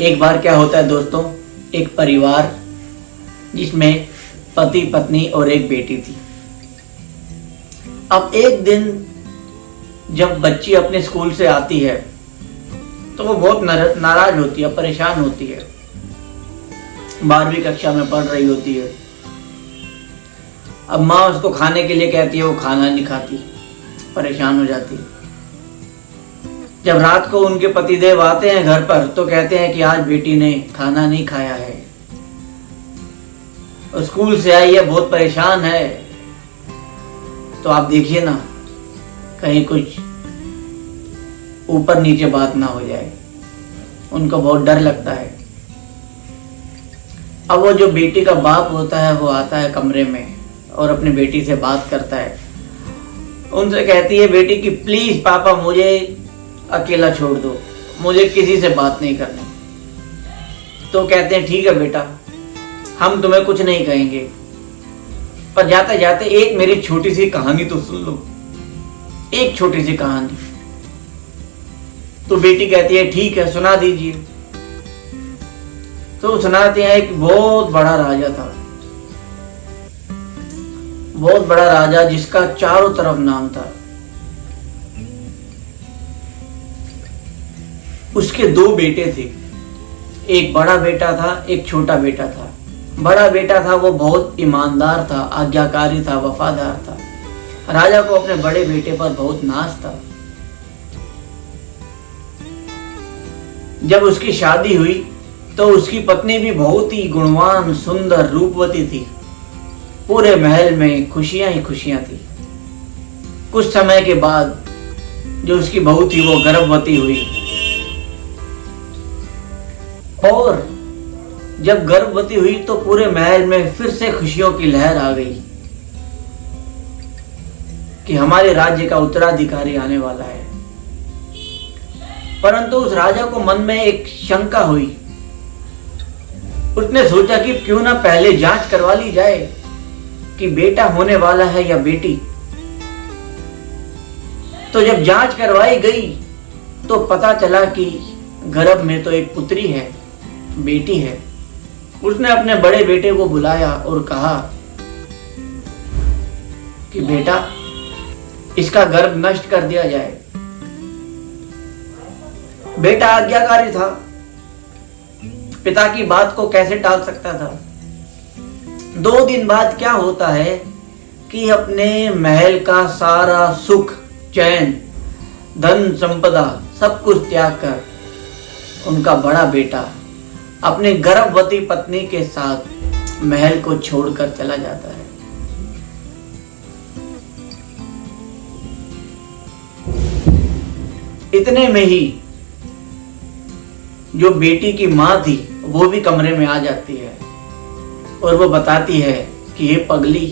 एक बार क्या होता है दोस्तों, एक परिवार जिसमें पति पत्नी और एक बेटी थी। अब एक दिन जब बच्ची अपने स्कूल से आती है तो वो बहुत नाराज होती है, परेशान होती है। 12वीं कक्षा में पढ़ रही होती है। अब माँ उसको खाने के लिए कहती है, वो खाना नहीं खाती, परेशान हो जाती है। जब रात को उनके पतिदेव आते हैं घर पर तो कहते हैं कि आज बेटी ने खाना नहीं खाया है, स्कूल से आई है, बहुत परेशान है। तो आप देखिए ना, कहीं कुछ ऊपर नीचे बात ना हो जाए, उनको बहुत डर लगता है। अब वो जो बेटी का बाप होता है वो आता है कमरे में और अपनी बेटी से बात करता है। उनसे कहती है बेटी कि प्लीज पापा मुझे अकेला छोड़ दो, मुझे किसी से बात नहीं करनी। तो कहते हैं ठीक है बेटा, हम तुम्हें कुछ नहीं कहेंगे, पर जाते जाते एक मेरी छोटी सी कहानी तो सुन लो, एक छोटी सी कहानी। तो बेटी कहती है ठीक है, सुना दीजिए। तो सुनाते हैं, एक बहुत बड़ा राजा था, बहुत बड़ा राजा जिसका चारों तरफ नाम था। उसके 2 बेटे थे, एक बड़ा बेटा था, एक छोटा बेटा था। बड़ा बेटा था वो बहुत ईमानदार था, आज्ञाकारी था, वफादार था। राजा को अपने बड़े बेटे पर बहुत नाज था। जब उसकी शादी हुई तो उसकी पत्नी भी बहुत ही गुणवान, सुंदर, रूपवती थी। पूरे महल में खुशियां ही खुशियां थी। कुछ समय के बाद जो उसकी बहू थी वो गर्भवती हुई, और जब गर्भवती हुई तो पूरे महल में फिर से खुशियों की लहर आ गई कि हमारे राज्य का उत्तराधिकारी आने वाला है। परंतु उस राजा को मन में एक शंका हुई। उसने सोचा कि क्यों ना पहले जांच करवा ली जाए कि बेटा होने वाला है या बेटी। तो जब जांच करवाई गई तो पता चला कि गर्भ में तो एक पुत्री है, बेटी है। उसने अपने बड़े बेटे को बुलाया और कहा कि बेटा, इसका गर्भ नष्ट कर दिया जाए। बेटा आज्ञाकारी था, पिता की बात को कैसे टाल सकता था। 2 दिन बाद क्या होता है कि अपने महल का सारा सुख, चैन, धन संपदा सब कुछ त्याग कर उनका बड़ा बेटा अपनी गर्भवती पत्नी के साथ महल को छोड़कर चला जाता है। इतने में ही जो बेटी की मां थी वो भी कमरे में आ जाती है और वो बताती है कि ये पगली,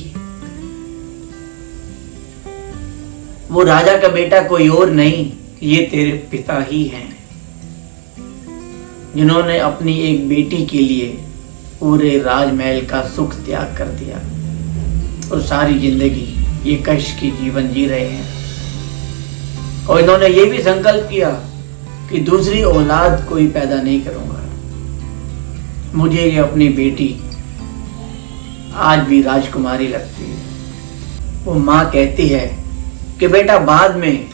वो राजा का बेटा कोई और नहीं, ये तेरे पिता ही हैं, जिन्होंने अपनी एक बेटी के लिए पूरे राजमहल का सुख त्याग कर दिया और सारी जिंदगी ये कष्ट की जीवन जी रहे हैं। और इन्होंने ये भी संकल्प किया कि दूसरी औलाद कोई पैदा नहीं करूंगा, मुझे ये अपनी बेटी आज भी राजकुमारी लगती है। वो माँ कहती है कि बेटा, बाद में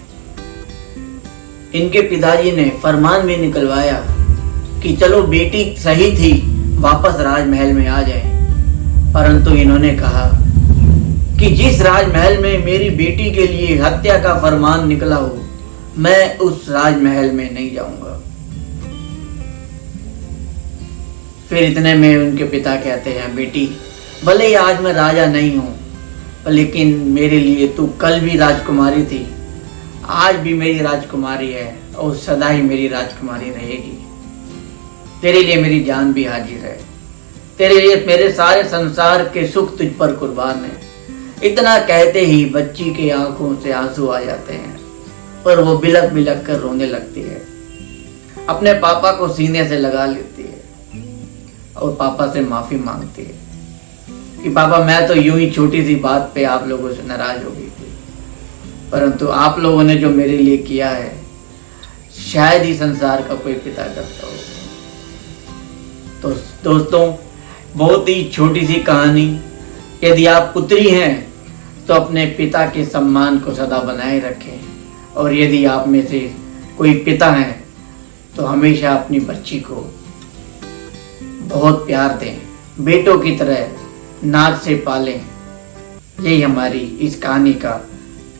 इनके पिताजी ने फरमान भी निकलवाया कि चलो बेटी सही थी, वापस राजमहल में आ जाए। परंतु इन्होंने कहा कि जिस राजमहल में मेरी बेटी के लिए हत्या का फरमान निकला हो, मैं उस राजमहल में नहीं जाऊंगा। फिर इतने में उनके पिता कहते हैं, बेटी, भले ही आज मैं राजा नहीं हूं, लेकिन मेरे लिए तू कल भी राजकुमारी थी, आज भी मेरी राजकुमारी है और सदा ही मेरी राजकुमारी रहेगी। तेरे लिए मेरी जान भी हाजिर है, तेरे लिए मेरे सारे संसार के सुख तुझ पर कुर्बान है। इतना कहते ही बच्ची के आंखों से आंसू आ जाते हैं और वो बिलक बिलक कर रोने लगती है, अपने पापा को सीने से लगा लेती है और पापा से माफी मांगती है कि पापा, मैं तो यूं ही छोटी सी बात पे आप लोगों से नाराज हो गई थी, परंतु आप लोगों ने जो मेरे लिए किया है शायद ही संसार का कोई पिता करता हो। तो दोस्तों, बहुत ही छोटी सी कहानी। यदि आप पुत्री हैं तो अपने पिता के सम्मान को सदा बनाए रखें, और यदि आप में से कोई पिता हैं तो हमेशा अपनी बच्ची को बहुत प्यार दें, बेटों की तरह नाक से पालें। यही हमारी इस कहानी का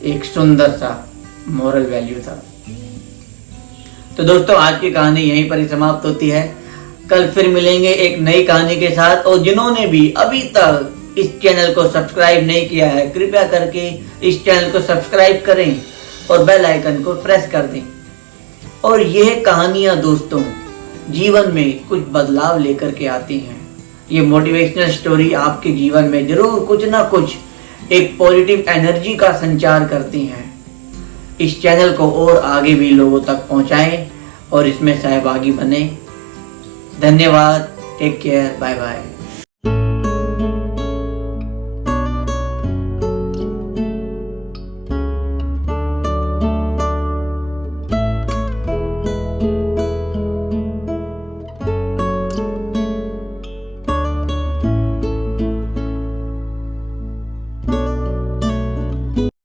एक सुंदर सा मोरल वैल्यू था। तो दोस्तों, आज की कहानी यहीं पर ही समाप्त होती है। कल फिर मिलेंगे एक नई कहानी के साथ। और जिन्होंने भी अभी तक इस चैनल को सब्सक्राइब नहीं किया है, कृपया करके इस चैनल को सब्सक्राइब करें और बेल आइकन को प्रेस कर दें। और यह कहानियां दोस्तों जीवन में कुछ बदलाव लेकर के आती हैं। ये मोटिवेशनल स्टोरी आपके जीवन में जरूर कुछ ना कुछ एक पॉजिटिव एनर्जी का संचार करती हैं। इस चैनल को और आगे भी लोगों तक पहुंचाएं और इसमें सहभागी बने। धन्यवाद। Take care. Bye bye.